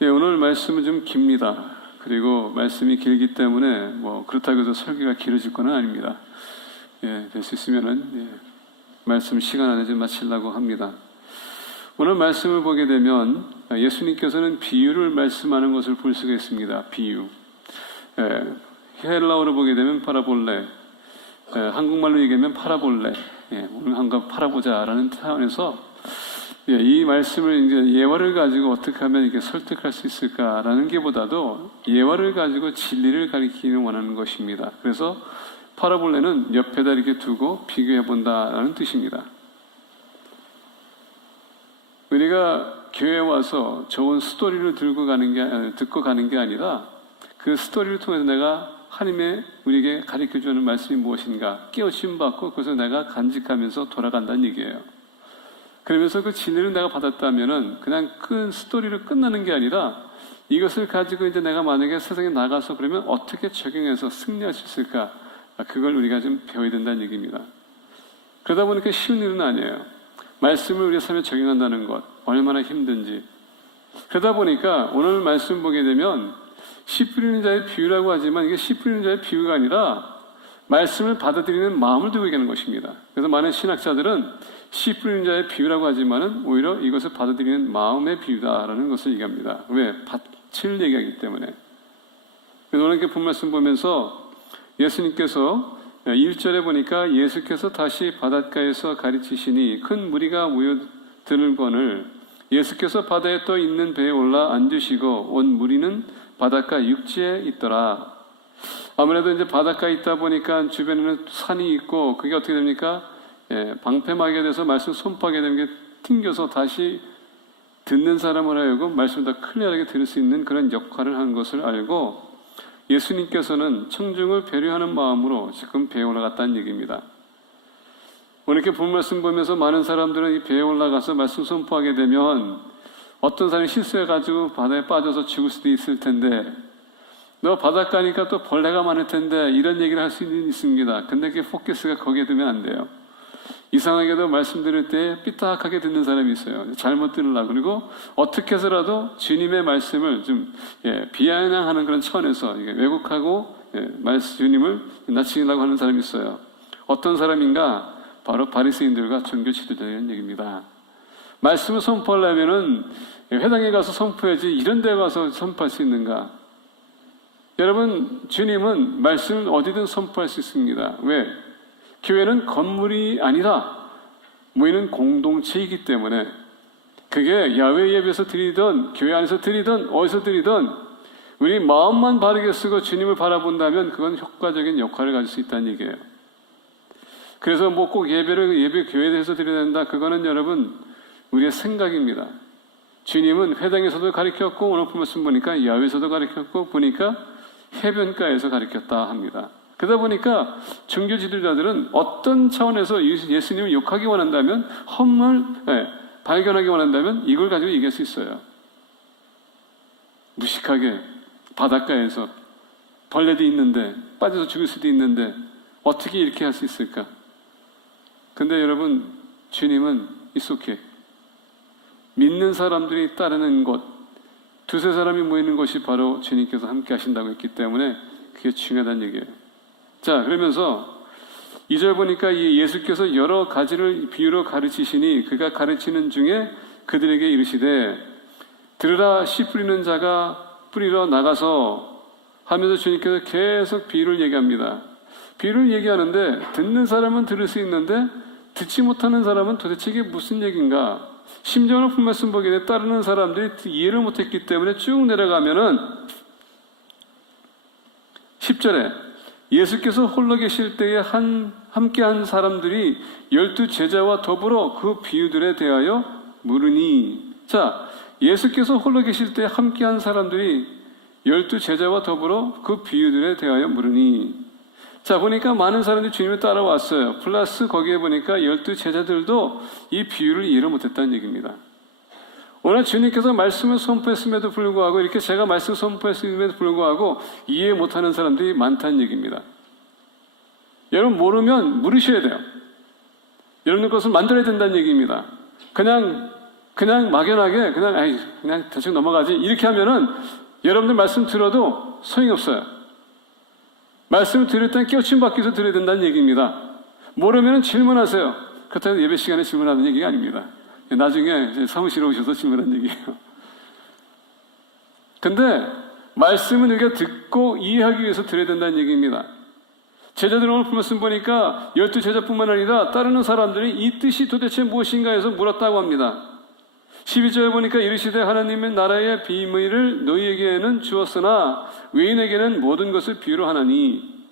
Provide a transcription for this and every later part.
오늘 말씀은 좀 깁니다. 그리고 말씀이 길기 때문에 그렇다고 해서 설교가 길어질 건 아닙니다. 될 수 있으면은 말씀 시간 안에 좀 마치려고 합니다. 오늘 말씀을 보게 되면 예수님께서는 비유를 말씀하는 것을 볼 수가 있습니다. 비유. 헬라어로 보게 되면 파라볼레, 한국말로 얘기하면 파라볼레. 오늘 한번 팔아보자라는 차원에서 이 말씀을 이제 예화를 가지고 어떻게 하면 이렇게 설득할 수 있을까라는 게보다도 예화를 가지고 진리를 가리키는 원하는 것입니다. 그래서 파라볼레는 옆에다 이렇게 두고 비교해 본다라는 뜻입니다. 우리가 교회에 와서 좋은 스토리를 듣고 가는 게 아니라 그 스토리를 통해서 내가 하나님의 우리에게 가르쳐주는 말씀이 무엇인가 깨우침 받고 그것을 내가 간직하면서 돌아간다는 얘기예요. 그러면서 그 진리를 내가 받았다면은 그냥 큰 스토리로 끝나는 게 아니라 이것을 가지고 이제 내가 만약에 세상에 나가서 그러면 어떻게 적용해서 승리할 수 있을까? 그걸 우리가 좀 배워야 된다는 얘기입니다. 그러다 보니까 쉬운 일은 아니에요. 말씀을 우리 삶에 적용한다는 것 얼마나 힘든지. 그러다 보니까 오늘 말씀 보게 되면 씨 뿌리는 자의 비유라고 하지만 이게 씨 뿌리는 자의 비유가 아니라 말씀을 받아들이는 마음을 두고 얘기하는 것입니다. 그래서 많은 신학자들은 씨 뿌리는 자의 비유라고 하지만은 오히려 이것을 받아들이는 마음의 비유다라는 것을 얘기합니다. 왜? 밭을 얘기하기 때문에. 그래서 오늘 이렇게 본 말씀 보면서 예수님께서 1절에 보니까 예수께서 다시 바닷가에서 가르치시니 큰 무리가 모여드는거늘 예수께서 바다에 떠 있는 배에 올라 앉으시고 온 무리는 바닷가 육지에 있더라. 아무래도 이제 바닷가에 있다 보니까 주변에는 산이 있고 그게 어떻게 됩니까? 방패막에 대해서 말씀 선포하게 되는 게 튕겨서 다시 듣는 사람을 하여금 말씀을 더 클리어하게 들을 수 있는 그런 역할을 하는 것을 알고 예수님께서는 청중을 배려하는 마음으로 지금 배에 올라갔다는 얘기입니다. 오늘 이렇게 본 말씀 보면서 많은 사람들은 이 배에 올라가서 말씀 선포하게 되면 어떤 사람이 실수해가지고 바다에 빠져서 죽을 수도 있을 텐데 너 바닷가니까 또 벌레가 많을 텐데 이런 얘기를 할 수 있습니다. 근데 그게 포커스가 거기에 두면 안 돼요. 이상하게도 말씀 들을 때 삐딱하게 듣는 사람이 있어요. 잘못 들으려고. 그리고 어떻게 해서라도 주님의 말씀을 좀 비아냥하는 그런 차원에서 왜곡하고 주님을 낮추려고 하는 사람이 있어요. 어떤 사람인가? 바로 바리새인들과 종교 지도자라는 얘기입니다. 말씀을 선포하려면은 회당에 가서 선포해야지 이런 데 가서 선포할 수 있는가? 여러분, 주님은 말씀을 어디든 선포할 수 있습니다. 왜? 교회는 건물이 아니라 모이는 공동체이기 때문에 그게 야외 예배에서 드리든 교회 안에서 드리든 어디서 드리든 우리 마음만 바르게 쓰고 주님을 바라본다면 그건 효과적인 역할을 가질 수 있다는 얘기예요. 그래서 꼭 예배 교회에 대해서 드려야 된다. 그거는 여러분 우리의 생각입니다. 주님은 회당에서도 가르쳤고 오늘 말씀 보니까 야외에서도 가르쳤고 보니까 해변가에서 가르쳤다 합니다. 그러다 보니까 종교 지도자들은 어떤 차원에서 예수님을 욕하기 원한다면 험을 발견하기 원한다면 이걸 가지고 얘기할 수 있어요. 무식하게 바닷가에서 벌레도 있는데 빠져서 죽을 수도 있는데 어떻게 이렇게 할 수 있을까? 근데 여러분 주님은 이렇게 믿는 사람들이 따르는 곳 두세 사람이 모이는 것이 바로 주님께서 함께 하신다고 했기 때문에 그게 중요하다는 얘기예요. 자, 그러면서 2절 보니까 이 예수께서 여러 가지를 비유로 가르치시니 그가 가르치는 중에 그들에게 이르시되 들으라 씨 뿌리는 자가 뿌리러 나가서 하면서 주님께서 계속 비유를 얘기합니다. 비유를 얘기하는데 듣는 사람은 들을 수 있는데 듣지 못하는 사람은 도대체 이게 무슨 얘기인가? 심지어는 품 말씀 보게 돼 따르는 사람들이 이해를 못했기 때문에 쭉 내려가면은 10절에 예수께서 홀로 계실 때에 함께한 사람들이 12 제자와 더불어 그 비유들에 대하여 물으니. 자, 예수께서 홀로 계실 때 함께한 사람들이 12 제자와 더불어 그 비유들에 대하여 물으니. 자, 보니까 많은 사람들이 주님을 따라왔어요. 플러스 거기에 보니까 12 제자들도 이 비유를 이해를 못했다는 얘기입니다. 오늘 주님께서 말씀을 선포했음에도 불구하고 이렇게 제가 말씀 선포했음에도 불구하고 이해 못하는 사람들이 많다는 얘기입니다. 여러분 모르면 물으셔야 돼요. 여러분 것을 만들어야 된다는 얘기입니다. 그냥 그냥 막연하게 그냥 대충 넘어가지 이렇게 하면은 여러분들 말씀 들어도 소용이 없어요. 말씀 들을 땐 깨우침 받기 위해서 들어야 된다는 얘기입니다. 모르면 질문하세요. 그렇다고 예배 시간에 질문하는 얘기가 아닙니다. 나중에 이제 사무실에 오셔서 질문하는 얘기예요. 근데 말씀은 우리가 듣고 이해하기 위해서 들어야 된다는 얘기입니다. 제자들 오늘 말씀 보니까 12제자뿐만 아니라 따르는 사람들이 이 뜻이 도대체 무엇인가 해서 물었다고 합니다. 12절에 보니까 이르시되 하나님의 나라의 비밀을 너희에게는 주었으나 외인에게는 모든 것을 비유로 하나니.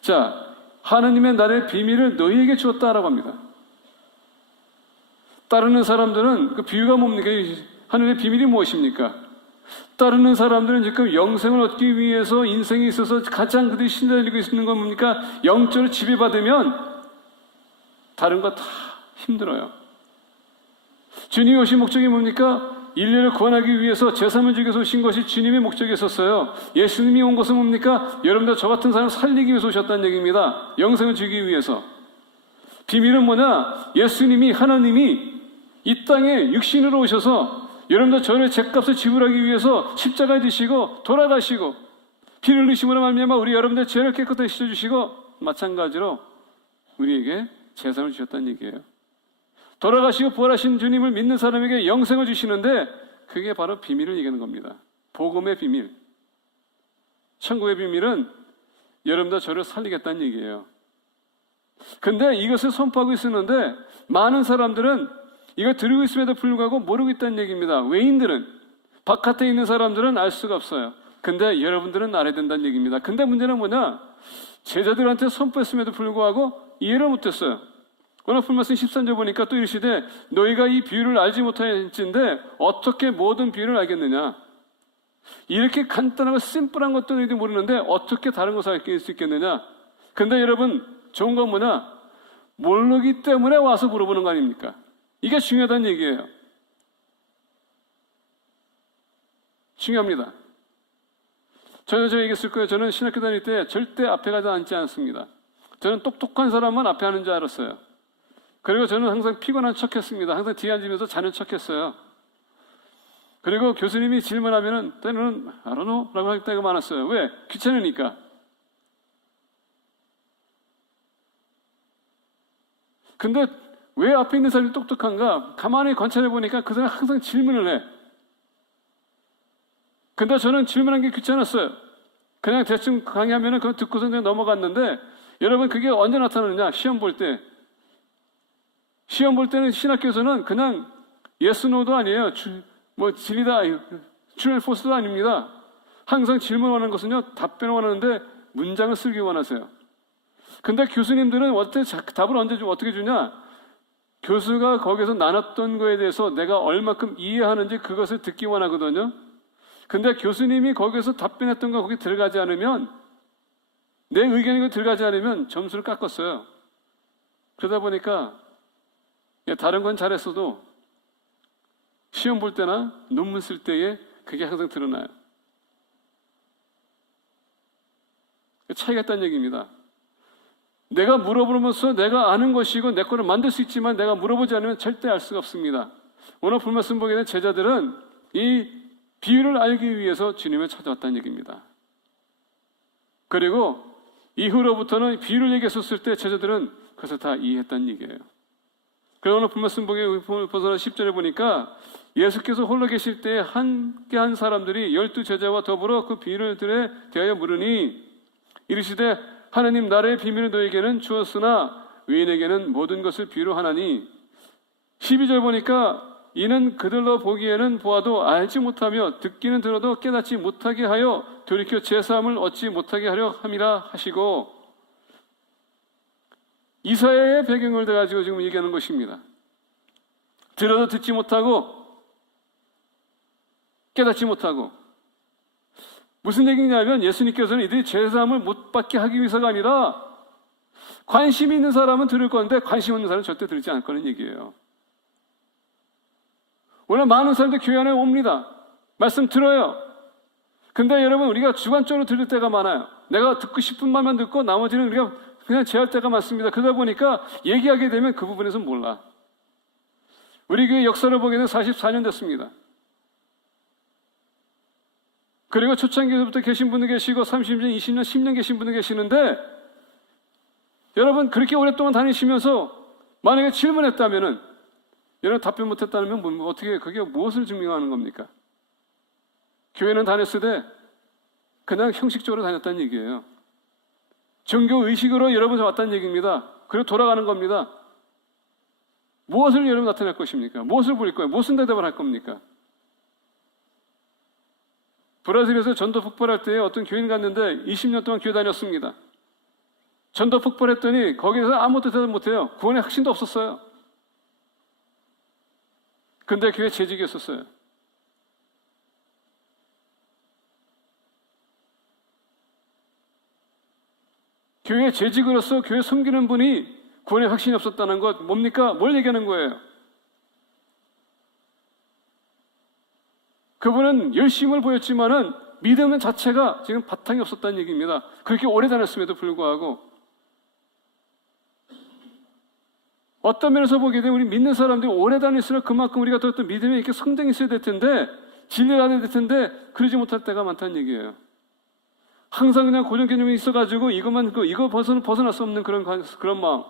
자, 하나님의 나라의 비밀을 너희에게 주었다라고 합니다. 따르는 사람들은 그 비유가 뭡니까? 하늘의 비밀이 무엇입니까? 따르는 사람들은 지금 영생을 얻기 위해서 인생에 있어서 가장 그들이 신뢰하고 있는 건 뭡니까? 영적으로 지배받으면 다른 거 다 힘들어요. 주님이 오신 목적이 뭡니까? 인류를 구원하기 위해서 제3을 주기 위해서 오신 것이 주님의 목적이었었어요. 예수님이 온 것은 뭡니까? 여러분들 저 같은 사람을 살리기 위해서 오셨다는 얘기입니다. 영생을 주기 위해서. 비밀은 뭐냐? 예수님이, 하나님이 이 땅에 육신으로 오셔서 여러분들 저를 죄값을 지불하기 위해서 십자가에 지시고 돌아가시고 피를 흘리심으로 말미암아 우리 여러분들 죄를 깨끗하게 씻어주시고 마찬가지로 우리에게 재산을 주셨다는 얘기예요. 돌아가시고 부활하신 주님을 믿는 사람에게 영생을 주시는데 그게 바로 비밀을 얘기하는 겁니다. 복음의 비밀. 천국의 비밀은 여러분들 저를 살리겠다는 얘기예요. 근데 이것을 선포하고 있었는데 많은 사람들은 이거 들고 있음에도 불구하고 모르고 있다는 얘기입니다. 외인들은, 바깥에 있는 사람들은 알 수가 없어요. 근데 여러분들은 알아야 된다는 얘기입니다. 근데 문제는 뭐냐? 제자들한테 선포했음에도 불구하고 이해를 못했어요. 오늘 말씀 13절 보니까 또 이르시되 너희가 이 비유를 알지 못하였는데 어떻게 모든 비유를 알겠느냐? 이렇게 간단하고 심플한 것도 너희들이 모르는데 어떻게 다른 것을 알 수 있겠느냐? 근데 여러분 좋은 건 뭐냐? 모르기 때문에 와서 물어보는 거 아닙니까? 이게 중요하다는 얘기예요. 중요합니다. 저 얘기했을 거예요. 저는 신학교 다닐 때 절대 앞에 가지 앉지 않습니다. 저는 똑똑한 사람만 앞에 하는 줄 알았어요. 그리고 저는 항상 피곤한 척했습니다. 항상 뒤에 앉으면서 자는 척했어요. 그리고 교수님이 질문하면은 때로는 I don't know 라고 할 때가 많았어요. 왜? 귀찮으니까. 근데 왜 앞에 있는 사람이 똑똑한가? 가만히 관찰해 보니까 그 사람이 항상 질문을 해. 근데 저는 질문한 게 귀찮았어요. 그냥 대충 강의하면은 그거 듣고서 그냥 넘어갔는데 여러분 그게 언제 나타나느냐? 시험 볼 때. 시험 볼 때는 신학교에서는 그냥 yes, no도 아니에요. 진리다, true and false도 아닙니다. 항상 질문하는 것은요, 답변을 원하는데 문장을 쓰기 원하세요. 근데 교수님들은 답을 어떻게 주냐? 교수가 거기서 나눴던 거에 대해서 내가 얼마큼 이해하는지 그것을 듣기 원하거든요. 근데 교수님이 거기서 답변했던 거 거기 들어가지 않으면 내 의견이 들어가지 않으면 점수를 깎았어요. 그러다 보니까 다른 건 잘했어도 시험 볼 때나 논문 쓸 때에 그게 항상 드러나요. 차이가 있다는 얘기입니다. 내가 물어보면서 내가 아는 것이고 내 거를 만들 수 있지만 내가 물어보지 않으면 절대 알 수가 없습니다. 오늘 불말씀 보게 된 제자들은 이 비유를 알기 위해서 주님을 찾아왔다는 얘기입니다. 그리고 이후로부터는 비유를 얘기했었을 때 제자들은 그것을 다 이해했다는 얘기예요. 그리고 오늘 불말씀 보게 벗어나 10절에 보니까 예수께서 홀로 계실 때 함께한 사람들이 12제자와 더불어 그 비유를 대하여 물으니 이르시되 하나님 나라의 비밀을 너에게는 주었으나 외인에게는 모든 것을 비유로 하나니 12절 보니까 이는 그들로 보기에는 보아도 알지 못하며 듣기는 들어도 깨닫지 못하게 하여 돌이켜 제사함을 얻지 못하게 하려 함이라 하시고 이사야의 배경을 가지고 지금 얘기하는 것입니다. 들어도 듣지 못하고 깨닫지 못하고 무슨 얘기냐면 예수님께서는 이들이 제사함을 못 받게 하기 위해서가 아니라 관심 있는 사람은 들을 건데 관심 없는 사람은 절대 들지 않을 거는 얘기예요. 오늘 많은 사람들이 교회 안에 옵니다. 말씀 들어요. 근데 여러분 우리가 주관적으로 들을 때가 많아요. 내가 듣고 싶은 말만 듣고 나머지는 우리가 그냥 제할 때가 많습니다. 그러다 보니까 얘기하게 되면 그 부분에서 몰라. 우리 교회 역사를 보게 된 44년 됐습니다. 그리고 초창기부터 계신 분도 계시고 30년, 20년, 10년 계신 분도 계시는데 여러분 그렇게 오랫동안 다니시면서 만약에 질문했다면은 여러분 답변 못했다면 어떻게 그게 무엇을 증명하는 겁니까? 교회는 다녔으되 그냥 형식적으로 다녔다는 얘기예요. 종교 의식으로 여러분 왔다는 얘기입니다. 그리고 돌아가는 겁니다. 무엇을 여러분 나타낼 것입니까? 무엇을 부릴 거예요? 무슨 대답을 할 겁니까? 브라질에서 전도 폭발할 때 어떤 교인 갔는데 20년 동안 교회 다녔습니다. 전도 폭발했더니 거기에서 아무것도 대답 못해요. 구원의 확신도 없었어요. 근데 교회 재직이었었어요. 교회 재직으로서 교회 섬기는 분이 구원의 확신이 없었다는 것 뭡니까? 뭘 얘기하는 거예요? 그분은 열심을 보였지만은 믿음 자체가 지금 바탕이 없었다는 얘기입니다. 그렇게 오래 다녔음에도 불구하고 어떤 면에서 보게 되면 우리 믿는 사람들이 오래 다닐수록 그만큼 우리가 더 믿음에 이렇게 성장이 있어야 될 텐데 진리를 안 해야 될 텐데 그러지 못할 때가 많다는 얘기예요. 항상 그냥 고정 개념이 있어가지고 이거 벗어날 수 없는 그런 마음.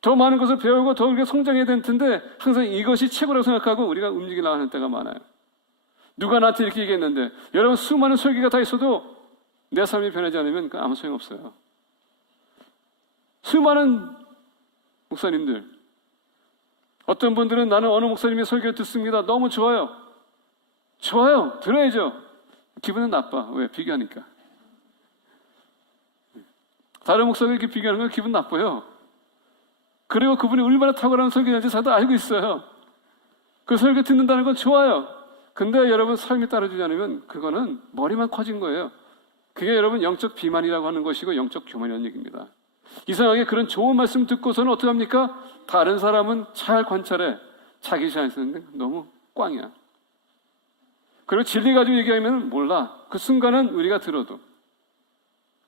더 많은 것을 배우고 더 우리가 성장해야 될 텐데 항상 이것이 최고라고 생각하고 우리가 움직이려고 하는 때가 많아요. 누가 나한테 이렇게 얘기했는데 여러분 수많은 설교가 다 있어도 내 삶이 변하지 않으면 아무 소용없어요. 수많은 목사님들 어떤 분들은 나는 어느 목사님의 설교를 듣습니다. 너무 좋아요. 좋아요. 들어야죠. 기분은 나빠. 왜? 비교하니까. 다른 목사가 이렇게 비교하는 건 기분 나빠요. 그리고 그분이 얼마나 탁월한 설교자인지 다들 알고 있어요. 그 설교 듣는다는 건 좋아요. 근데 여러분 삶이 따라주지 않으면 그거는 머리만 커진 거예요. 그게 여러분 영적 비만이라고 하는 것이고 영적 교만이라는 얘기입니다. 이상하게 그런 좋은 말씀 듣고서는 어떻게 합니까? 다른 사람은 잘 관찰해. 자기 자신은 너무 꽝이야. 그리고 진리 가지고 얘기하면 몰라. 그 순간은 우리가 들어도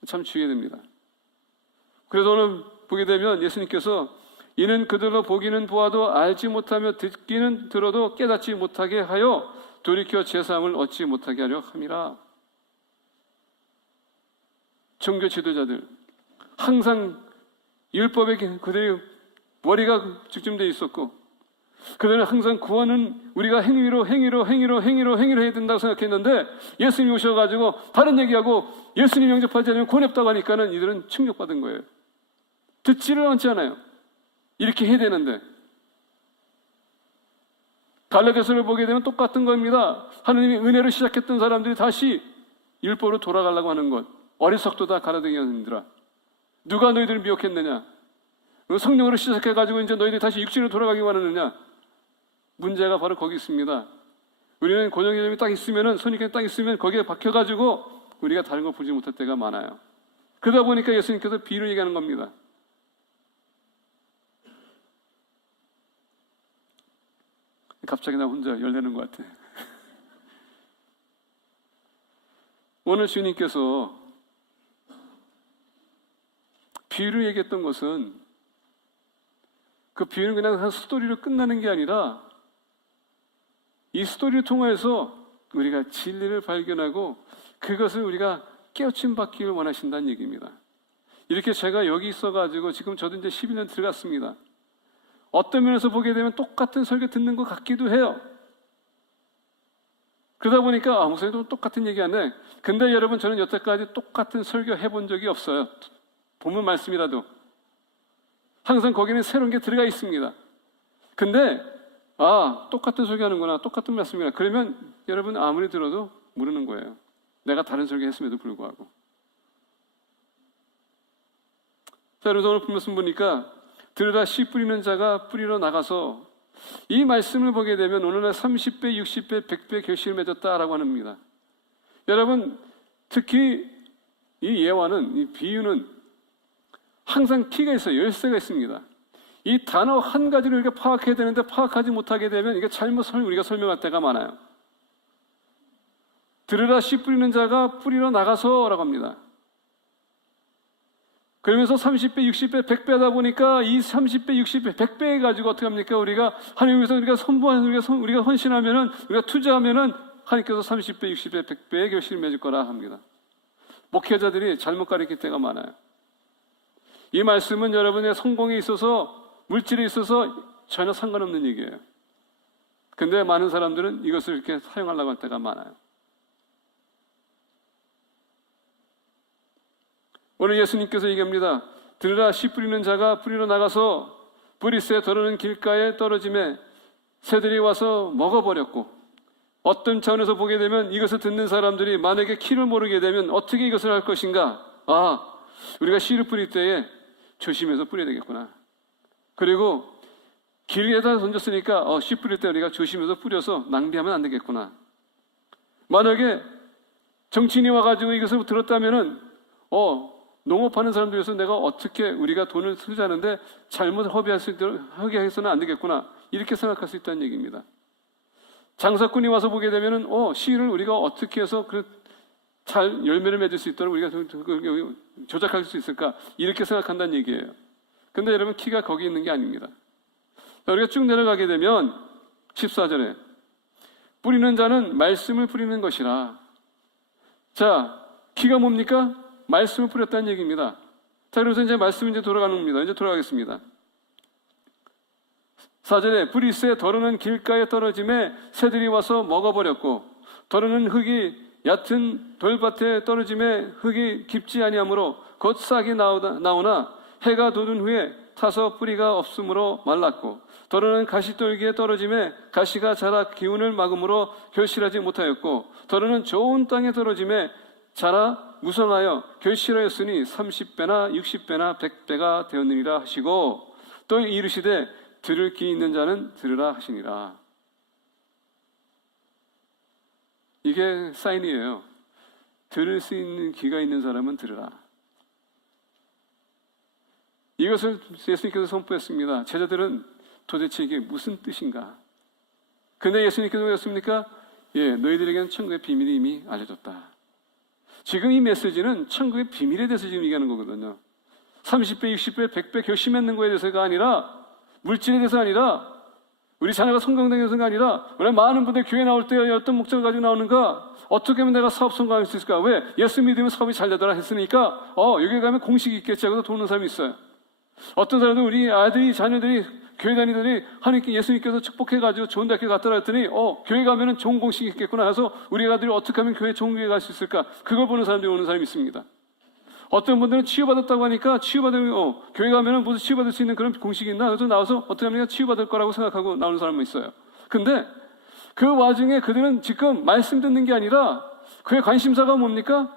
참 주의해야 됩니다. 그래서 오늘 보게 되면 예수님께서 이는 그들로 보기는 보아도 알지 못하며 듣기는 들어도 깨닫지 못하게 하여 돌이켜 제3을 얻지 못하게 하려 함이라. 종교 지도자들 항상 율법에 그들의 머리가 집중되어 있었고 그들은 항상 구원은 우리가 행위로 해야 된다고 생각했는데 예수님이 오셔가지고 다른 얘기하고 예수님 영접하지 않으면 구원이 없다고 하니까는 이들은 충격받은 거예요. 듣지를 않지 않아요. 이렇게 해야 되는데 갈라디아서를 보게 되면 똑같은 겁니다. 하느님이 은혜로 시작했던 사람들이 다시 율법으로 돌아가려고 하는 것. 어리석도다 갈라디아인들아. 누가 너희들을 미혹했느냐? 성령으로 시작해가지고 이제 너희들이 다시 육신으로 돌아가기 원하느냐? 문제가 바로 거기 있습니다. 우리는 고정개념이 딱 있으면은 선입견이 딱 있으면 거기에 박혀가지고 우리가 다른 거 보지 못할 때가 많아요. 그러다 보니까 예수님께서 비유를 얘기하는 겁니다. 갑자기 나 혼자 열내는 것 같아. 오늘 주님께서 비유를 얘기했던 것은 그 비유는 그냥 한 스토리로 끝나는 게 아니라 이 스토리를 통해서 우리가 진리를 발견하고 그것을 우리가 깨우침 받기를 원하신다는 얘기입니다. 이렇게 제가 여기 있어가지고 지금 저도 이제 11년 들어갔습니다. 어떤 면에서 보게 되면 똑같은 설교 듣는 것 같기도 해요. 그러다 보니까 목사님도 똑같은 얘기하네. 근데 여러분 저는 여태까지 똑같은 설교 해본 적이 없어요. 본문 말씀이라도 항상 거기는 새로운 게 들어가 있습니다. 근데 똑같은 설교하는구나, 똑같은 말씀이구나. 그러면 여러분 아무리 들어도 모르는 거예요. 내가 다른 설교 했음에도 불구하고. 자, 그래서 오늘 말씀 보니까 들으라 씨 뿌리는 자가 뿌리러 나가서 이 말씀을 보게 되면 오늘날 30배, 60배, 100배 결실을 맺었다라고 합니다. 여러분 특히 이 예화는, 이 비유는 항상 키가 있어요. 열쇠가 있습니다. 이 단어 한 가지를 우리가 파악해야 되는데 파악하지 못하게 되면 이게 잘못 우리가 설명할 때가 많아요. 들으라 씨 뿌리는 자가 뿌리러 나가서 라고 합니다. 그러면서 30배, 60배, 100배 하다 보니까 이 30배, 60배, 100배 해가지고 어떻게 합니까? 우리가 하나님 위해서 우리가 헌신하면은, 우리가 투자하면은 하나님께서 30배, 60배, 100배의 결실을 맺을 거라 합니다. 목회자들이 잘못 가르칠 때가 많아요. 이 말씀은 여러분의 성공에 있어서, 물질에 있어서 전혀 상관없는 얘기예요. 근데 많은 사람들은 이것을 이렇게 사용하려고 할 때가 많아요. 오늘 예수님께서 얘기합니다. 들으라, 씨 뿌리는 자가 뿌리러 나가서 뿌리새 더러는 길가에 떨어짐에 새들이 와서 먹어버렸고, 어떤 차원에서 보게 되면 이것을 듣는 사람들이 만약에 키를 모르게 되면 어떻게 이것을 할 것인가? 우리가 씨를 뿌릴 때에 조심해서 뿌려야 되겠구나. 그리고 길에다 던졌으니까 씨 뿌릴 때 우리가 조심해서 뿌려서 낭비하면 안 되겠구나. 만약에 정치인이 와가지고 이것을 들었다면은 농업하는 사람들 위해서 내가 어떻게 우리가 돈을 투자하는데 잘못 허비하게 해서는 안 되겠구나. 이렇게 생각할 수 있다는 얘기입니다. 장사꾼이 와서 보게 되면은 씨를 우리가 어떻게 해서 잘 열매를 맺을 수 있도록 우리가 조작할 수 있을까? 이렇게 생각한다는 얘기예요. 근데 여러분, 키가 거기 있는 게 아닙니다. 우리가 쭉 내려가게 되면 14절에 뿌리는 자는 말씀을 뿌리는 것이라. 자, 키가 뭡니까? 말씀을 뿌렸다는 얘기입니다. 자, 그래서 이제 말씀이 이제 돌아가는 겁니다. 이제 돌아가겠습니다. 4절에 뿌리새 더러는 길가에 떨어짐에 새들이 와서 먹어버렸고, 더러는 흙이 얕은 돌밭에 떨어짐에 흙이 깊지 아니하므로 곧 싹이 나오나 해가 돋은 후에 타서 뿌리가 없으므로 말랐고, 더러는 가시떨기에 떨어짐에 가시가 자라 기운을 막음으로 결실하지 못하였고, 더러는 좋은 땅에 떨어짐에 자라 무성하여 결실하였으니 30배나 60배나 100배가 되었느니라 하시고, 또 이르시되 들을 귀 있는 자는 들으라 하시니라. 이게 사인이에요. 들을 수 있는 귀가 있는 사람은 들으라. 이것을 예수님께서 선포했습니다. 제자들은 도대체 이게 무슨 뜻인가? 근데 예수님께서 그랬습니까? 너희들에게는 천국의 비밀이 이미 알려졌다. 지금 이 메시지는 천국의 비밀에 대해서 지금 얘기하는 거거든요. 30배, 60배, 100배 결심했는 거에 대해서가 아니라, 물질에 대해서 아니라, 우리 자녀가 성공되는 게 아니라, 왜 많은 분들이 교회 나올 때 어떤 목적을 가지고 나오는가? 어떻게 하면 내가 사업 성공할 수 있을까? 왜? 예수 믿으면 사업이 잘 되더라 했으니까 여기 가면 공식이 있겠지 하고 도는 사람이 있어요. 어떤 사람도 우리 아들이, 자녀들이 교회 다니더니 하나님께 예수님께서 축복해가지고 좋은 대학교 갔더라 했더니 교회 가면은 좋은 공식이 있겠구나 해서 우리 아들이 어떻게 하면 교회 좋은 교회 갈 수 있을까? 그걸 보는 사람들이 오는 사람이 있습니다. 어떤 분들은 치유받았다고 하니까 교회 가면은 무슨 치유받을 수 있는 그런 공식이 있나? 그래서 나와서 어떻게 하면 치유받을 거라고 생각하고 나오는 사람은 있어요. 근데 그 와중에 그들은 지금 말씀 듣는 게 아니라 그의 관심사가 뭡니까?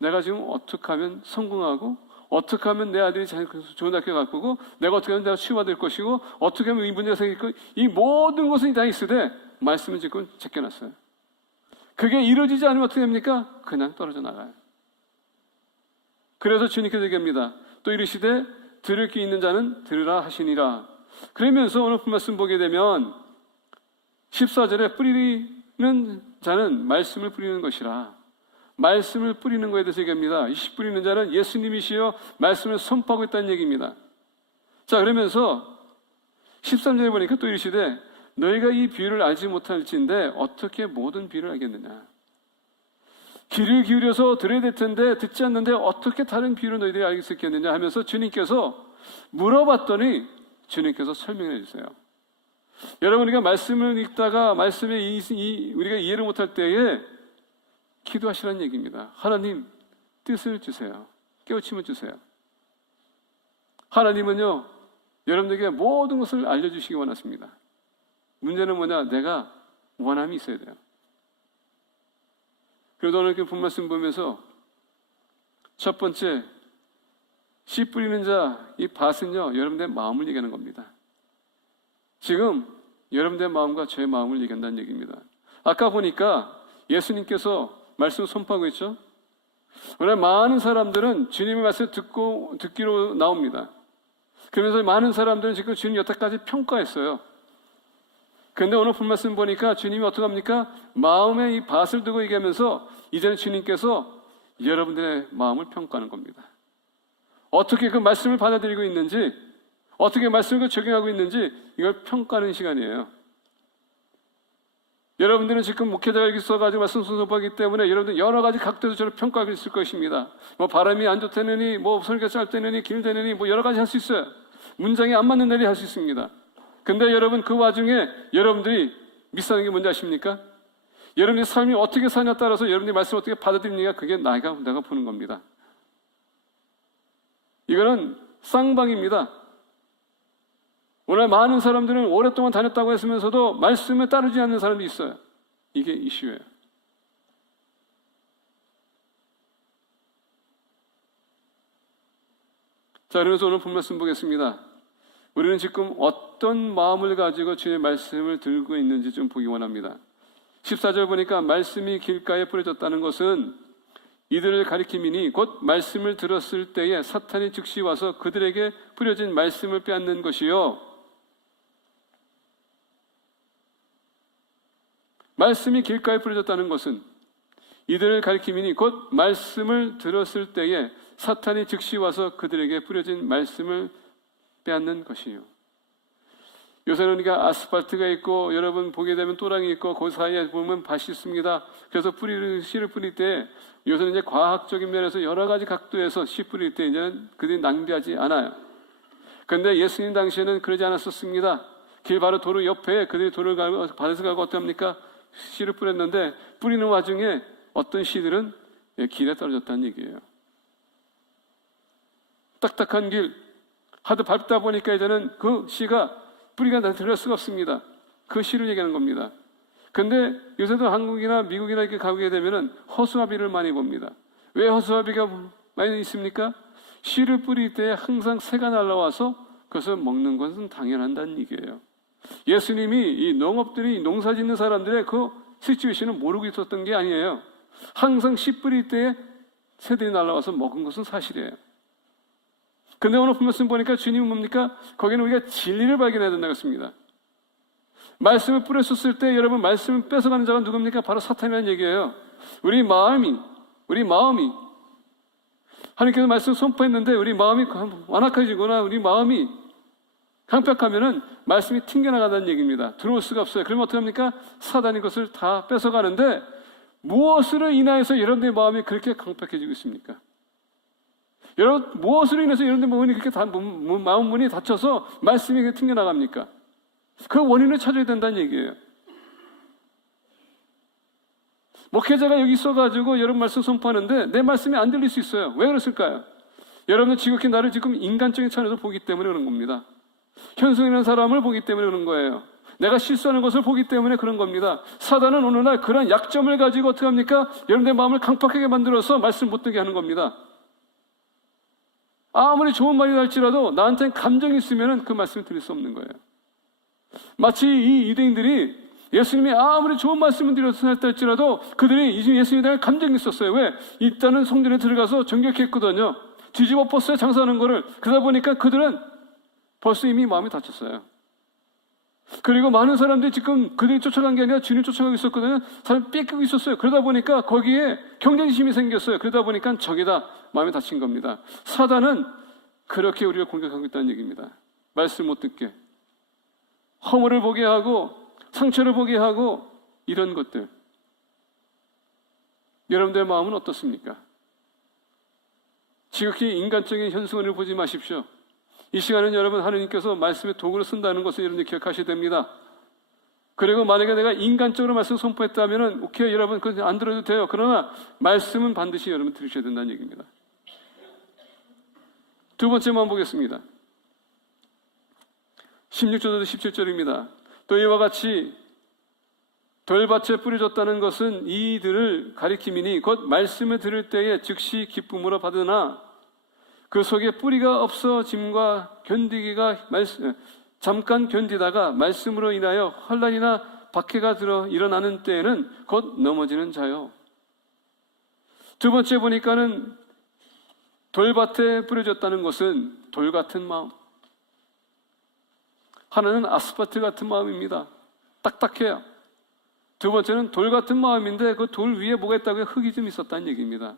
내가 지금 어떻게 하면 성공하고, 어떻게 하면 내 아들이 좋은 학교 갈 거고, 내가 어떻게 하면 내가 치유받을 것이고, 어떻게 하면 이 문제가 생길 거, 이 모든 것은 다 있으되 말씀은 지금 제껴놨어요. 그게 이루어지지 않으면 어떻게 됩니까? 그냥 떨어져 나가요. 그래서 주님께서 얘기합니다. 또 이르시되 들을 귀 있는 자는 들으라 하시니라. 그러면서 오늘 말씀 보게 되면 14절에 뿌리는 자는 말씀을 뿌리는 것이라. 말씀을 뿌리는 것에 대해서 얘기합니다. 이 씨 뿌리는 자는 예수님이시여 말씀을 선포하고 있다는 얘기입니다. 자, 그러면서 13절에 보니까 또 이르시되 너희가 이 비유를 알지 못할진데 어떻게 모든 비유를 알겠느냐. 귀를 기울여서 들어야 될 텐데 듣지 않는데 어떻게 다른 비유를 너희들이 알게 수 있겠느냐 하면서 주님께서 물어봤더니 주님께서 설명해 주세요. 여러분, 우리가 말씀을 읽다가 말씀에 우리가 이해를 못할 때에 기도하시라는 얘기입니다. 하나님, 뜻을 주세요. 깨우침을 주세요. 하나님은요, 여러분들에게 모든 것을 알려주시기 원하십니다. 문제는 뭐냐? 내가 원함이 있어야 돼요. 그래도 오늘 본 말씀 보면서 첫 번째, 씨 뿌리는 자, 이 밭은요, 여러분들의 마음을 얘기하는 겁니다. 지금 여러분들의 마음과 제 마음을 얘기한다는 얘기입니다. 아까 보니까 예수님께서 말씀을 선포하고 있죠. 오늘 많은 사람들은 주님의 말씀을 듣기로 나옵니다. 그러면서 많은 사람들은 지금 주님 여태까지 평가했어요. 그런데 오늘 본 말씀 보니까 주님이 어떻게 합니까? 마음에 이 밭을 두고 얘기하면서 이제는 주님께서 여러분들의 마음을 평가하는 겁니다. 어떻게 그 말씀을 받아들이고 있는지, 어떻게 말씀을 적용하고 있는지 이걸 평가하는 시간이에요. 여러분들은 지금 목회자가 여기 있어가지고 말씀 선포하기 때문에 여러분들 여러 가지 각도에서 저를 평가하고 있을 것입니다. 뭐 바람이 안 좋다느니, 뭐 설교 짧다느니, 길다느니, 뭐 여러 가지 할 수 있어요. 문장이 안 맞는 날이 할 수 있습니다. 근데 여러분 그 와중에 여러분들이 미스하는 게 뭔지 아십니까? 여러분의 삶이 어떻게 사냐에 따라서 여러분의 말씀을 어떻게 받아들이느냐, 그게 내가 보는 겁니다. 이거는 쌍방입니다. 오늘 많은 사람들은 오랫동안 다녔다고 했으면서도 말씀에 따르지 않는 사람도 있어요. 이게 이슈예요. 자, 그래서 오늘 본 말씀 보겠습니다. 우리는 지금 어떤 마음을 가지고 주의 말씀을 들고 있는지 좀 보기 원합니다. 14절 보니까 말씀이 길가에 뿌려졌다는 것은 이들을 가리킴이니 곧 말씀을 들었을 때에 사탄이 즉시 와서 그들에게 뿌려진 말씀을 빼앗는 것이요. 말씀이 길가에 뿌려졌다는 것은 이들을 가리킴이니 곧 말씀을 들었을 때에 사탄이 즉시 와서 그들에게 뿌려진 말씀을 빼앗는 것이요. 요새는 우리가 아스팔트가 있고 여러분 보게 되면 또랑이 있고 그 사이에 보면 밭이 있습니다. 그래서 씨를 뿌릴 때 요새는 이제 과학적인 면에서 여러 가지 각도에서 씨 뿌릴 때 이제는 그들이 낭비하지 않아요. 그런데 예수님 당시에는 그러지 않았었습니다. 길 바로 도로 옆에 그들이 돌을 가고 밭에서 가고 어떡합니까? 씨를 뿌렸는데 뿌리는 와중에 어떤 씨들은 길에 떨어졌다는 얘기예요. 딱딱한 길, 하도 밟다 보니까 이제는 그 씨가 뿌리가 들어갈 수가 없습니다. 그 씨를 얘기하는 겁니다. 근데 요새도 한국이나 미국이나 이렇게 가게 되면은 허수아비를 많이 봅니다. 왜 허수아비가 많이 있습니까? 씨를 뿌릴 때 항상 새가 날라와서 그것을 먹는 것은 당연한다는 얘기예요. 예수님이 이 농업들이 농사 짓는 사람들의 그 시츄에이션을 모르고 있었던 게 아니에요. 항상 씨 뿌릴 때에 새들이 날라와서 먹은 것은 사실이에요. 근데 오늘 말씀 보니까 주님은 뭡니까? 거기는 우리가 진리를 발견해야 된다고 했습니다. 말씀을 뿌렸었을 때 여러분 말씀을 뺏어가는 자가 누굽니까? 바로 사탄이라는 얘기예요. 우리 마음이 하나님께서 말씀을 선포했는데 우리 마음이 완악해지거나 우리 마음이 강팍하면은 말씀이 튕겨나간다는 얘기입니다. 들어올 수가 없어요. 그러면 어떻게 합니까? 사단이 그것을 다 뺏어가는데 무엇으로 인하여서 여러분의 마음이 그렇게 강팍해지고 있습니까? 여러분 무엇으로 인해서 여러분의 마음이 그렇게 마음 문이 닫혀서 말씀이 튕겨나갑니까? 그 원인을 찾아야 된다는 얘기예요. 목회자가 여기 있어가지고 여러분 말씀 선포하는데 내 말씀이 안 들릴 수 있어요. 왜 그랬을까요? 여러분은 지극히 나를 지금 인간적인 차원에서 보기 때문에 그런 겁니다. 현성이라는 사람을 보기 때문에 그런 거예요. 내가 실수하는 것을 보기 때문에 그런 겁니다. 사단은 어느 날 그런 약점을 가지고 어떻게 합니까? 여러분의 마음을 강팍하게 만들어서 말씀 못 듣게 하는 겁니다. 아무리 좋은 말이 할지라도 나한테는 감정이 있으면 그 말씀을 들을 수 없는 거예요. 마치 이 유대인들이 예수님이 아무리 좋은 말씀을 드렸다 할지라도 그들이 예수님에 대한 감정이 있었어요. 왜? 일단은 성전에 들어가서 정결했거든요. 뒤집어 엎었어요. 장사하는 거를. 그러다 보니까 그들은 벌써 이미 마음이 다쳤어요. 그리고 많은 사람들이 지금 그들이 쫓아간 게 아니라 주님 쫓아가고 있었거든요. 사람이 뺏기고 있었어요. 그러다 보니까 거기에 경쟁심이 생겼어요. 그러다 보니까 적이다. 마음이 다친 겁니다. 사단은 그렇게 우리를 공격하고 있다는 얘기입니다. 말씀 못 듣게. 허물을 보게 하고 상처를 보게 하고 이런 것들. 여러분들의 마음은 어떻습니까? 지극히 인간적인 현수원을 보지 마십시오. 이 시간은 여러분 하나님께서 말씀의 도구를 쓴다는 것을 여러분들 기억하셔야 됩니다. 그리고 만약에 내가 인간적으로 말씀을 선포했다면 오케이 여러분 그거 안 들어도 돼요. 그러나 말씀은 반드시 여러분 들으셔야 된다는 얘기입니다. 두 번째만 보겠습니다. 16절부터 17절입니다. 또 이와 같이 돌밭에 뿌려졌다는 것은 이들을 가리킴이니 곧 말씀을 들을 때에 즉시 기쁨으로 받으나 그 속에 뿌리가 없어짐과 견디기가 잠깐 견디다가 말씀으로 인하여 혼란이나 박해가 들어 일어나는 때에는 곧 넘어지는 자요. 두 번째 보니까는 돌밭에 뿌려졌다는 것은 돌 같은 마음. 하나는 아스팔트 같은 마음입니다. 딱딱해요. 두 번째는 돌 같은 마음인데 그 돌 위에 뭐가 있다고요? 흙이 좀 있었다는 얘기입니다.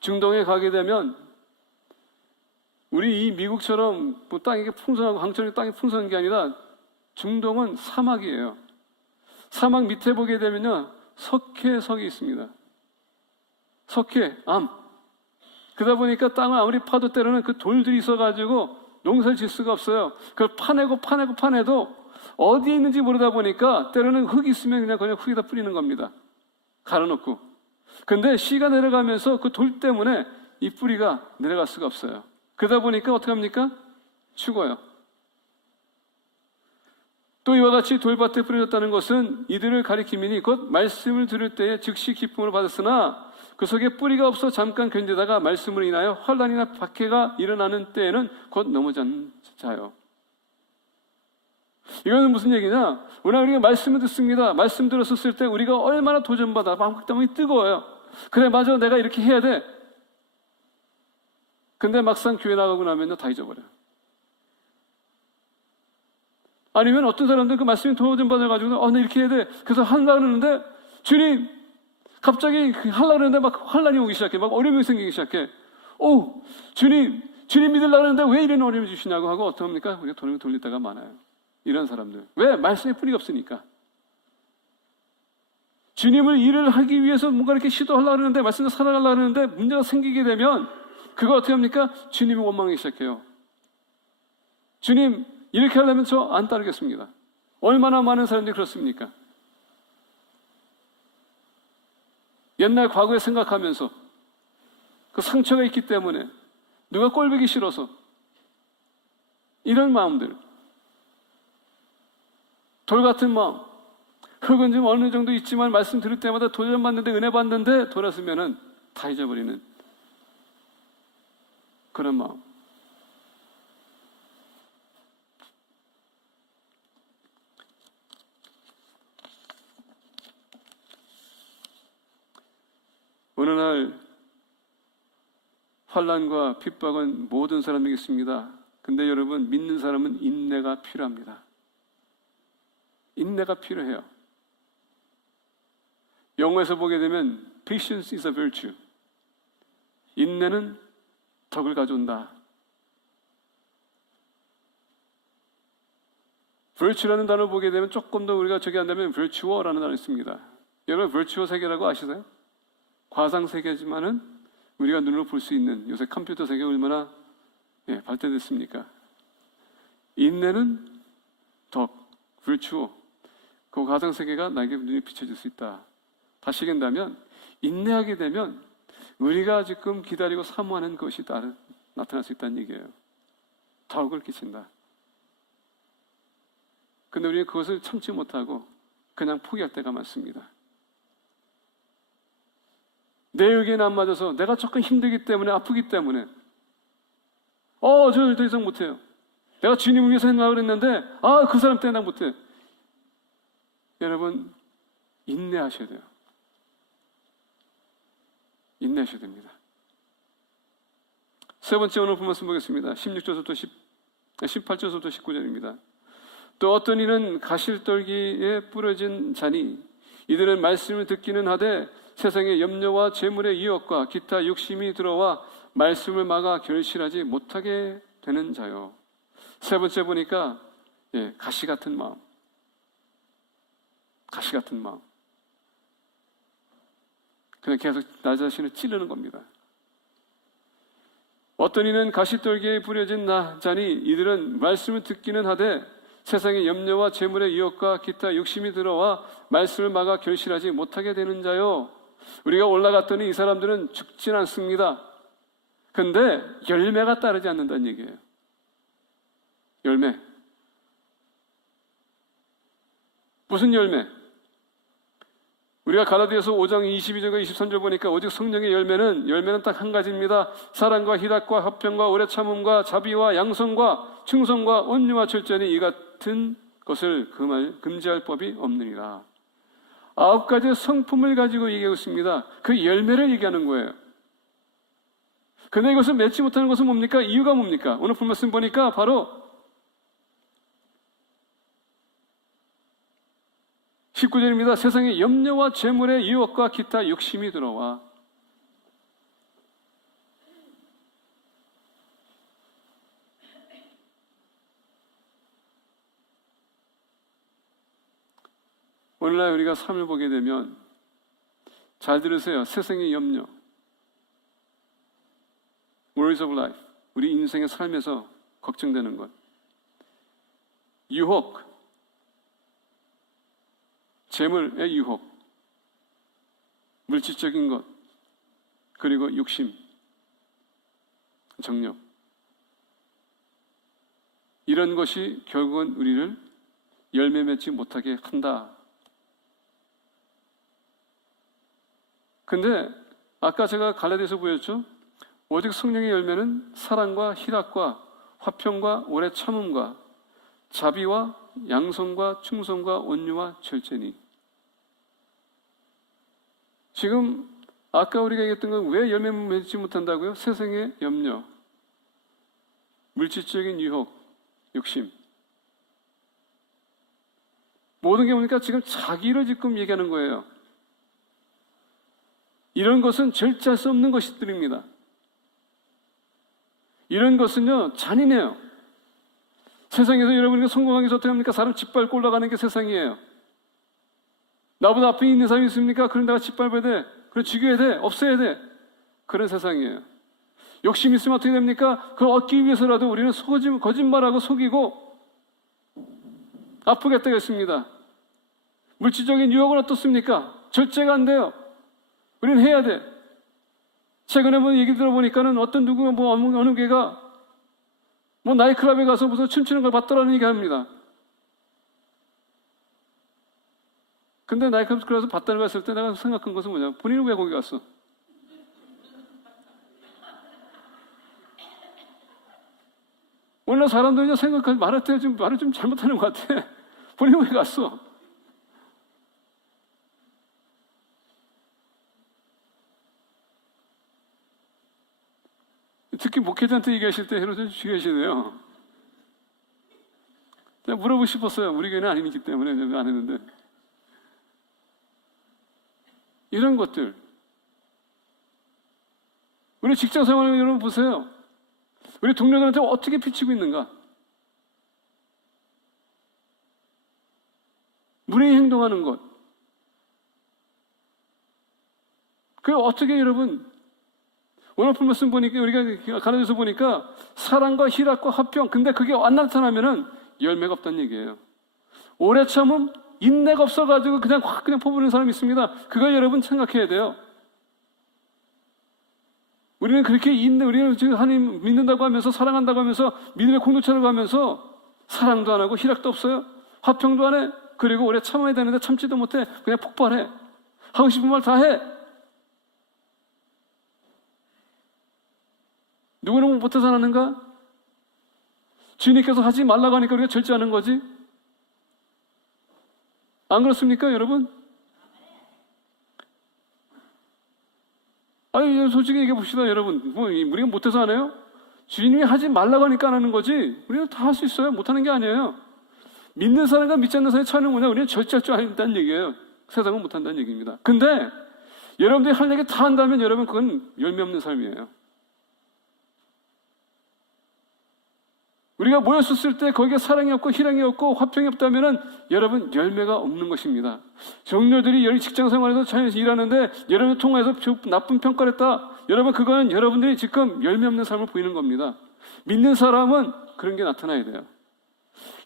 중동에 가게 되면 우리 이 미국처럼 뭐 땅이 풍성하고 강철이 땅이 풍성한 게 아니라 중동은 사막이에요. 사막 밑에 보게 되면요, 석회석이 있습니다. 석회, 암. 그러다 보니까 땅을 아무리 파도 때로는 그 돌들이 있어가지고 농사를 질 수가 없어요. 그걸 파내도 어디에 있는지 모르다 보니까 때로는 흙이 있으면 그냥 흙에다 뿌리는 겁니다. 갈아놓고. 근데 씨가 내려가면서 그 돌 때문에 이 뿌리가 내려갈 수가 없어요. 그러다 보니까 어떻게 합니까? 죽어요. 또 이와 같이 돌밭에 뿌려졌다는 것은 이들을 가리킴이니 곧 말씀을 들을 때에 즉시 기쁨을 받았으나 그 속에 뿌리가 없어 잠깐 견디다가 말씀으로 인하여 환난이나 박해가 일어나는 때에는 곧 넘어진 자요. 이거는 무슨 얘기냐? 오늘 우리가 말씀을 듣습니다. 말씀 들었을 때 우리가 얼마나 도전받아 마음 때문에 뜨거워요. 그래, 맞아, 내가 이렇게 해야 돼. 근데 막상 교회 나가고 나면 다 잊어버려요. 아니면 어떤 사람들 그 말씀이 도전받아가지고 나 이렇게 해야 돼. 그래서 하려고 그러는데 주님, 갑자기 하려고 그러는데 막 환난이 오기 시작해. 막 어려움이 생기기 시작해. 주님 믿으려고 하는데 왜 이런 어려움을 주시냐고 하고 어떻게 합니까? 우리가 돈을 돌릴 때가 많아요. 이런 사람들. 왜? 말씀에 뿌리가 없으니까. 주님을 일을 하기 위해서 뭔가 이렇게 시도하려고 하는데, 말씀을 살아가려고 하는데 문제가 생기게 되면 그거 어떻게 합니까? 주님이 원망하기 시작해요. 주님, 이렇게 하려면 저 안 따르겠습니다. 얼마나 많은 사람들이 그렇습니까? 옛날 과거에 생각하면서 그 상처가 있기 때문에 누가 꼴보기 싫어서 이런 마음들, 돌 같은 마음, 흙은 좀 어느 정도 있지만 말씀 들을 때마다 도전받는데 은혜 받는데 돌았으면은 다 잊어버리는 그런 마음. 어느 날 환난과 핍박은 모든 사람에게 있습니다. 근데 여러분, 믿는 사람은 인내가 필요합니다. 인내가 필요해요. 영어에서 보게 되면 Patience is a virtue. 인내는 덕을 가져온다. virtue라는 단어를 보게 되면 조금 더 우리가 저기 한다면 virtuo라는 단어가 있습니다. 여러분, virtuo 세계라고 아시나요? 과상 세계지만은 우리가 눈으로 볼 수 있는, 요새 컴퓨터 세계가 얼마나 발달됐습니까? 인내는 덕, virtuo. 그 과상 세계가 나에게 눈이 비춰질 수 있다. 다시 얘기한다면 인내하게 되면 우리가 지금 기다리고 사모하는 것이 나타날 수 있다는 얘기예요. 덕을 끼친다. 근데 우리는 그것을 참지 못하고 그냥 포기할 때가 많습니다. 내 의견에 안 맞아서, 내가 조금 힘들기 때문에, 아프기 때문에 저 더 이상 못해요. 내가 주님을 위해서 생각을 했는데 그 사람 때문에 난 못해. 여러분, 인내하셔야 돼요. 인내하셔야 됩니다. 세 번째 오늘 본 말씀 보겠습니다. 18절부터 19절입니다. 또 어떤 이는 가실떨기에 부러진 자니 이들은 말씀을 듣기는 하되 세상의 염려와 재물의 유혹과 기타 욕심이 들어와 말씀을 막아 결실하지 못하게 되는 자요. 세 번째 보니까 가시 같은 마음. 가시 같은 마음. 그냥 계속 나 자신을 찌르는 겁니다. 어떤 이는 가시떨기에 부려진 자니 이들은 말씀을 듣기는 하되 세상의 염려와 재물의 유혹과 기타 욕심이 들어와 말씀을 막아 결실하지 못하게 되는 자요. 우리가 올라갔더니 이 사람들은 죽진 않습니다. 근데 열매가 따르지 않는다는 얘기예요. 열매. 무슨 열매? 우리가 갈라디아서 5장 22절과 23절 보니까 오직 성령의 열매는 딱 한 가지입니다. 사랑과 희락과 화평과 오래 참음과 자비와 양성과 충성과 온유와 절제니 이 같은 것을 금지할 법이 없느니라. 9가지의 성품을 가지고 얘기하고 있습니다. 그 열매를 얘기하는 거예요. 근데 이것을 맺지 못하는 것은 뭡니까? 이유가 뭡니까? 오늘 본 말씀 보니까 바로 19절입니다. 세상의 염려와 재물의 유혹과 기타 욕심이 들어와. 오늘날 우리가 삶을 보게 되면, 잘 들으세요. 세상의 염려, worries of life, 우리 인생의 삶에서 걱정되는 것, 유혹, 재물의 유혹, 물질적인 것, 그리고 욕심, 정욕, 이런 것이 결국은 우리를 열매 맺지 못하게 한다. 근데 아까 제가 갈라디아서 보였죠? 오직 성령의 열매는 사랑과 희락과 화평과 오래 참음과 자비와 양선과 충성과 온유와 절제니. 지금 아까 우리가 얘기했던 건 왜 열매 맺지 못한다고요? 세상의 염려, 물질적인 유혹, 욕심, 모든 게 뭡니까? 지금 자기를 지금 얘기하는 거예요. 이런 것은 절제할 수 없는 것들입니다. 이런 것은요, 잔인해요. 세상에서 여러분이 성공하기 위해서 어떻게 합니까? 사람 짓밟고 올라가는 게 세상이에요. 나보다 앞에 있는 사람이 있습니까? 그런 데가 짓밟아야 돼. 그래 죽여야 돼. 없애야 돼. 그런 세상이에요. 욕심 있으면 어떻게 됩니까? 그걸 얻기 위해서라도 우리는 거짓말하고 속이고 아프겠다고 했습니다. 물질적인 유혹은 어떻습니까? 절제가 안 돼요. 우리는 해야 돼. 최근에 뭐 얘기 들어보니까는 어떤 누구가 뭐 어느 개가 뭐 나이클럽에 가서 무슨 춤추는 걸 봤더라는 얘기 합니다. 근데 나이클럽 가서 봤다는 거 했을 때 내가 생각한 것은 뭐냐? 본인은 왜 거기 갔어? 오늘 사람들이 생각할 말할 때 좀 말을 좀 잘못하는 것 같아. 본인은 왜 갔어? 특히 목회자한테 얘기하실 때 여러분 주의하시네요. 제가 물어보고 싶었어요. 우리 교회는 아니기 때문에 안 했는데. 이런 것들. 우리 직장 생활을 여러분 보세요. 우리 동료들한테 어떻게 비치고 있는가? 무례히 행동하는 것. 그 어떻게 여러분 오늘 말씀 보니까 우리가 갈라디아서 보니까 사랑과 희락과 화평, 근데 그게 안 나타나면은 열매가 없다는 얘기예요. 오래 참음, 인내가 없어가지고 그냥 확 퍼부는 사람이 있습니다. 그걸 여러분 생각해야 돼요. 우리는 그렇게 우리는 지금 하나님 믿는다고 하면서 사랑한다고 하면서 믿음의 공동체라고 하면서 사랑도 안 하고 희락도 없어요. 화평도 안 해. 그리고 오래 참아야 되는데 참지도 못해. 그냥 폭발해. 하고 싶은 말 다 해. 누구는 못해서 하는가? 주님께서 하지 말라고 하니까 우리가 절제하는 거지. 안 그렇습니까, 여러분? 아니, 솔직히 얘기해 봅시다, 여러분. 뭐, 우리가 못해서 하나요? 주님이 하지 말라고 하니까 안 하는 거지. 우리는 다 할 수 있어요. 못하는 게 아니에요. 믿는 사람과 믿지 않는 사람의 차이는 뭐냐? 우리는 절제할 줄 안다는 얘기예요. 세상은 못한다는 얘기입니다. 근데 여러분들이 할 얘기 다 한다면 여러분 그건 열매 없는 삶이에요. 우리가 모였었을 때 거기에 사랑이 없고 희랑이 없고 화평이 없다면 여러분 열매가 없는 것입니다. 종료들이 여기 직장 생활에서 자연에서 일하는데 여러분을 통해서 나쁜 평가를 했다. 여러분 그거는 여러분들이 지금 열매 없는 삶을 보이는 겁니다. 믿는 사람은 그런 게 나타나야 돼요.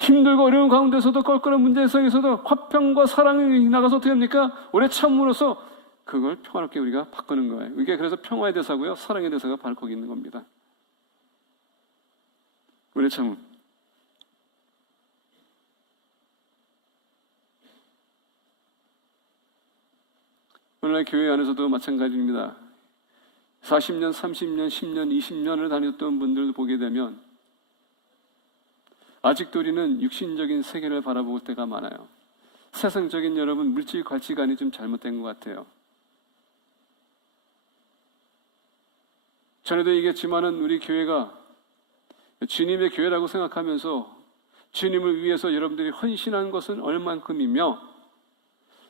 힘들고 어려운 가운데서도 껄끄러운 문제 속에서도 화평과 사랑이 나가서 어떻게 합니까? 오래 참음으로써 그걸 평화롭게 우리가 바꾸는 거예요. 이게 그래서 평화의 대사고요. 사랑의 대사가 바로 거기 있는 겁니다. 오래 참음. 오늘날 교회 안에서도 마찬가지입니다. 40년, 30년, 10년, 20년을 다녔던 분들도 보게 되면 아직도 우리는 육신적인 세계를 바라볼 때가 많아요. 세상적인 여러분 물질 가치관이 좀 잘못된 것 같아요. 전에도 얘기했지만은 우리 교회가 주님의 교회라고 생각하면서 주님을 위해서 여러분들이 헌신한 것은 얼만큼이며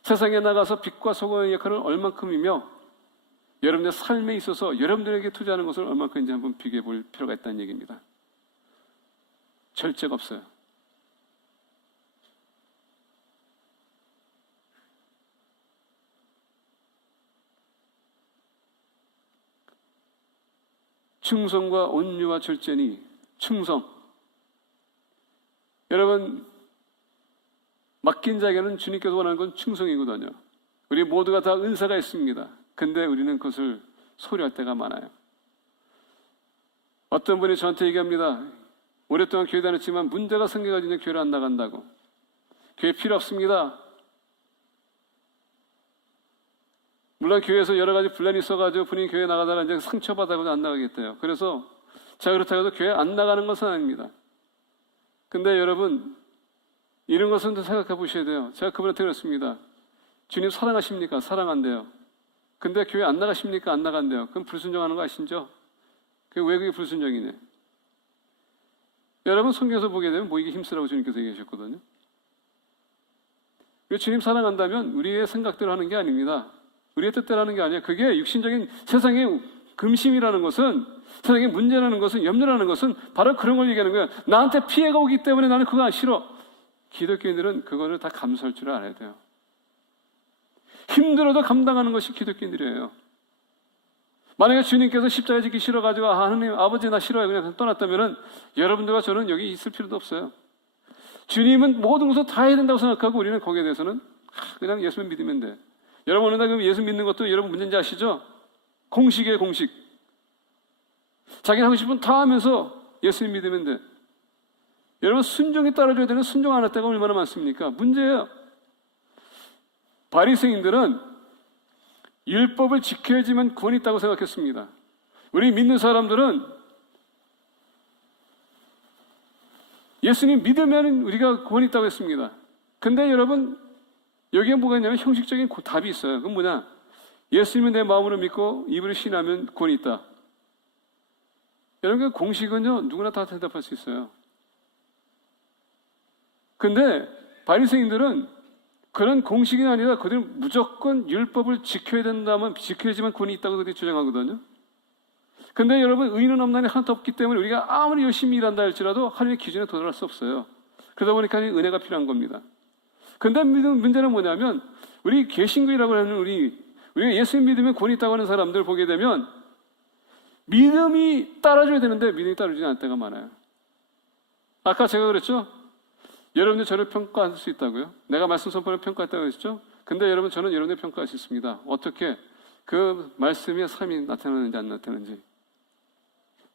세상에 나가서 빛과 소금의 역할은 얼만큼이며 여러분들의 삶에 있어서 여러분들에게 투자하는 것을 얼만큼인지 한번 비교해 볼 필요가 있다는 얘기입니다. 절제가 없어요. 충성과 온유와 절제니 충성. 여러분, 맡긴 자에게는 주님께서 원하는 건 충성이거든요. 우리 모두가 다 은사가 있습니다. 근데 우리는 그것을 소리할 때가 많아요. 어떤 분이 저한테 얘기합니다. 오랫동안 교회 다녔지만 문제가 생겨가지고 교회를 안 나간다고. 교회 필요 없습니다. 물론 교회에서 여러 가지 분란이 있어가지고 본인이 교회 나가다가 이제 상처받아서 안 나가겠대요. 그래서 제가 그렇다고 해도 교회 안 나가는 것은 아닙니다. 근데 여러분, 이런 것은 또 생각해 보셔야 돼요. 제가 그분한테 그랬습니다. 주님 사랑하십니까? 사랑한대요. 근데 교회 안 나가십니까? 안 나간대요. 그럼 불순종하는 거 아시죠? 왜 그게 불순종이네? 여러분, 성경에서 보게 되면 모이기 힘쓰라고 주님께서 얘기하셨거든요. 주님 사랑한다면 우리의 생각대로 하는 게 아닙니다. 우리의 뜻대로 하는 게 아니에요. 그게 육신적인 세상의 금심이라는 것은, 세상의 문제라는 것은, 염려라는 것은 바로 그런 걸 얘기하는 거예요. 나한테 피해가 오기 때문에 나는 그거 싫어. 기독교인들은 그거를 다 감수할 줄 알아야 돼요. 힘들어도 감당하는 것이 기독교인들이에요. 만약에 주님께서 십자가 지기 싫어가지고 하나님 아버지 나 싫어요 그냥 떠났다면 여러분들과 저는 여기 있을 필요도 없어요. 주님은 모든 것을 다 해야 된다고 생각하고 우리는 거기에 대해서는 그냥 예수만 믿으면 돼. 여러분 오늘 나 예수 믿는 것도 여러분 문제인지 아시죠? 공식이에요, 공식. 자기는 하고 싶은 다 하면서 예수님 믿으면 돼. 여러분 순종이 따라줘야 되는 순종 안 할 때가 얼마나 많습니까? 문제예요. 바리새인들은 율법을 지켜야지만 구원이 있다고 생각했습니다. 우리 믿는 사람들은 예수님 믿으면 우리가 구원이 있다고 했습니다. 근데 여러분 여기에 뭐가 있냐면 형식적인 답이 있어요. 그건 뭐냐? 예수님은 내 마음으로 믿고 입으로 신하면 구원이 있다. 여러분 그 공식은요 누구나 다 대답할 수 있어요. 근데 바리새인들은 그런 공식이 아니라 그들은 무조건 율법을 지켜야 된다면 지켜야지만 구원이 있다고 그들이 주장하거든요. 근데 여러분 의인은 없나니 하나도 없기 때문에 우리가 아무리 열심히 일한다 할지라도 하나님의 기준에 도달할 수 없어요. 그러다 보니까 은혜가 필요한 겁니다. 근데 문제는 뭐냐면 우리 개신교라고 하는 우리가 예수님 믿으면 구원이 있다고 하는 사람들 보게 되면 믿음이 따라줘야 되는데 믿음이 따라주지 않을 때가 많아요. 아까 제가 그랬죠? 여러분들 저를 평가할 수 있다고요? 내가 말씀 선포를 평가했다고 했죠? 근데 여러분 저는 여러분들 평가할 수 있습니다. 어떻게 그 말씀의 삶이 나타나는지 안 나타나는지,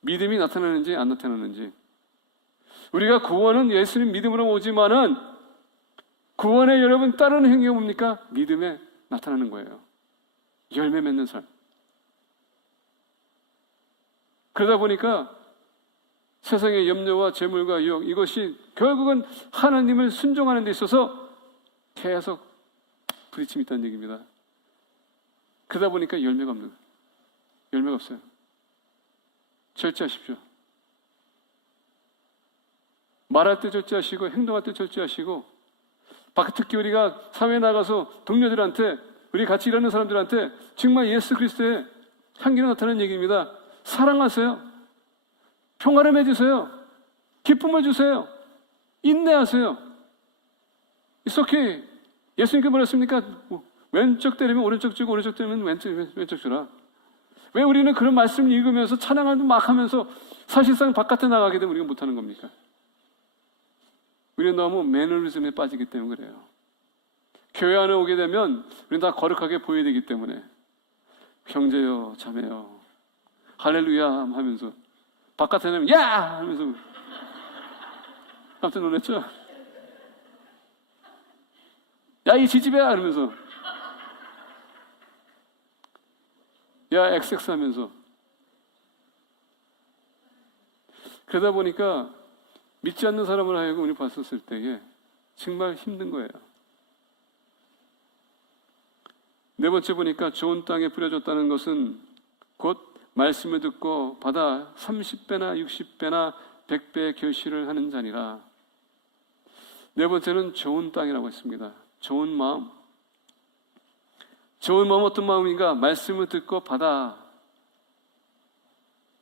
믿음이 나타나는지 안 나타나는지. 우리가 구원은 예수님 믿음으로 오지만은 구원에 여러분 따르는 행위가 뭡니까? 믿음에 나타나는 거예요. 열매 맺는 삶. 그러다 보니까 세상의 염려와 재물과 유혹, 이것이 결국은 하나님을 순종하는 데 있어서 계속 부딪힘이 있다는 얘기입니다. 그러다 보니까 열매가 없는 거예요. 열매가 없어요. 절제하십시오. 말할 때 절제하시고 행동할 때 절제하시고, 특히 우리가 사회에 나가서 동료들한테, 우리 같이 일하는 사람들한테 정말 예수 그리스도의 향기가 나타나는 얘기입니다. 사랑하세요. 평화를 맺으세요. 기쁨을 주세요. 인내하세요. It's okay. 예수님께 뭐랬습니까? 왼쪽 때리면 오른쪽 주고 오른쪽 때리면 왼쪽 주라. 왜 우리는 그런 말씀을 읽으면서 찬양을 막 하면서 사실상 바깥에 나가게 되면 우리가 못하는 겁니까? 우리는 너무 매너리즘에 빠지기 때문에 그래요. 교회 안에 오게 되면 우리는 다 거룩하게 보여야 되기 때문에 형제요 자매요 할렐루야 하면서 바깥에 내면 야! 하면서 깜짝 놀랐죠? 야, 이 지지배야! 하면서 야, XX 하면서. 그러다 보니까 믿지 않는 사람을 하여금 우리 봤었을 때에 정말 힘든 거예요. 네 번째 보니까 좋은 땅에 뿌려졌다는 것은 곧 말씀을 듣고 받아 30배나 60배나 100배의 결실을 하는 자니라. 네 번째는 좋은 땅이라고 했습니다. 좋은 마음. 좋은 마음 어떤 마음인가? 말씀을 듣고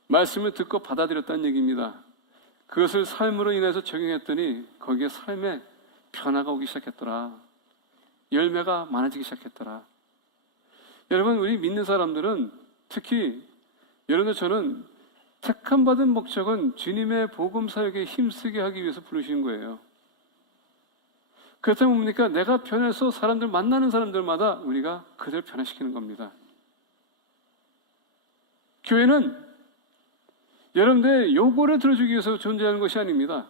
말씀을 듣고 받아들였다는 얘기입니다. 그것을 삶으로 인해서 적용했더니 거기에 삶에 변화가 오기 시작했더라. 열매가 많아지기 시작했더라. 여러분 우리 믿는 사람들은 특히 여러분들 저는 택함받은 목적은 주님의 복음 사역에 힘쓰게 하기 위해서 부르신 거예요. 그렇다면 뭡니까? 내가 변해서 사람들 만나는 사람들마다 우리가 그들을 변화시키는 겁니다. 교회는 여러분들의 요구를 들어주기 위해서 존재하는 것이 아닙니다.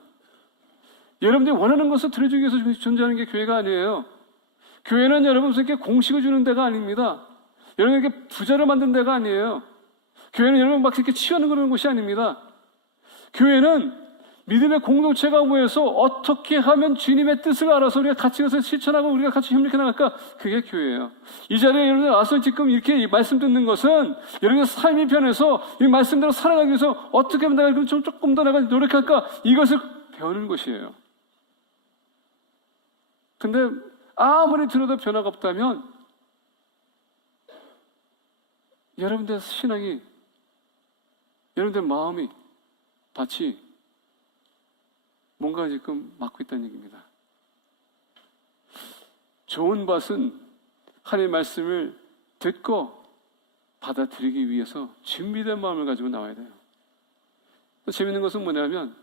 여러분들이 원하는 것을 들어주기 위해서 존재하는 게 교회가 아니에요. 교회는 여러분들에게 공식을 주는 데가 아닙니다. 여러분에게 부자를 만든 데가 아니에요. 교회는 여러분 막 이렇게 치우는 그런 곳이 아닙니다. 교회는 믿음의 공동체가 모여서 어떻게 하면 주님의 뜻을 알아서 우리가 같이 가서 실천하고 우리가 같이 협력해 나갈까? 그게 교회예요. 이 자리에 여러분들 와서 지금 이렇게 말씀 듣는 것은 여러분의 삶이 변해서 이 말씀대로 살아가기 위해서 어떻게 하면 내가 좀 조금 더 내가 노력할까? 이것을 배우는 것이에요. 근데 아무리 들어도 변화가 없다면 여러분들 신앙이, 여러분들 마음이 밭이 뭔가 지금 막고 있다는 얘기입니다. 좋은 밭은 하나님의 말씀을 듣고 받아들이기 위해서 준비된 마음을 가지고 나와야 돼요. 재밌는 것은 뭐냐면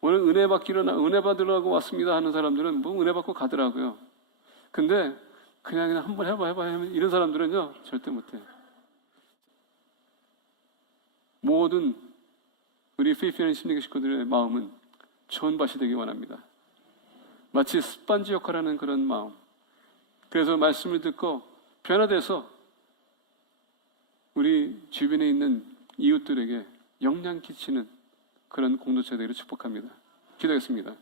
오늘 은혜 받으려고 왔습니다 하는 사람들은 뭐 은혜 받고 가더라고요. 근데 그냥 한번 해봐 하면 이런 사람들은요 절대 못해요. 모든 우리 페이피한 심리교 식구들의 마음은 좋은 밭이 되기 원합니다. 마치 스펀지 역할을 하는 그런 마음. 그래서 말씀을 듣고 변화돼서 우리 주변에 있는 이웃들에게 영향 끼치는 그런 공동체 되기를 축복합니다. 기도하겠습니다.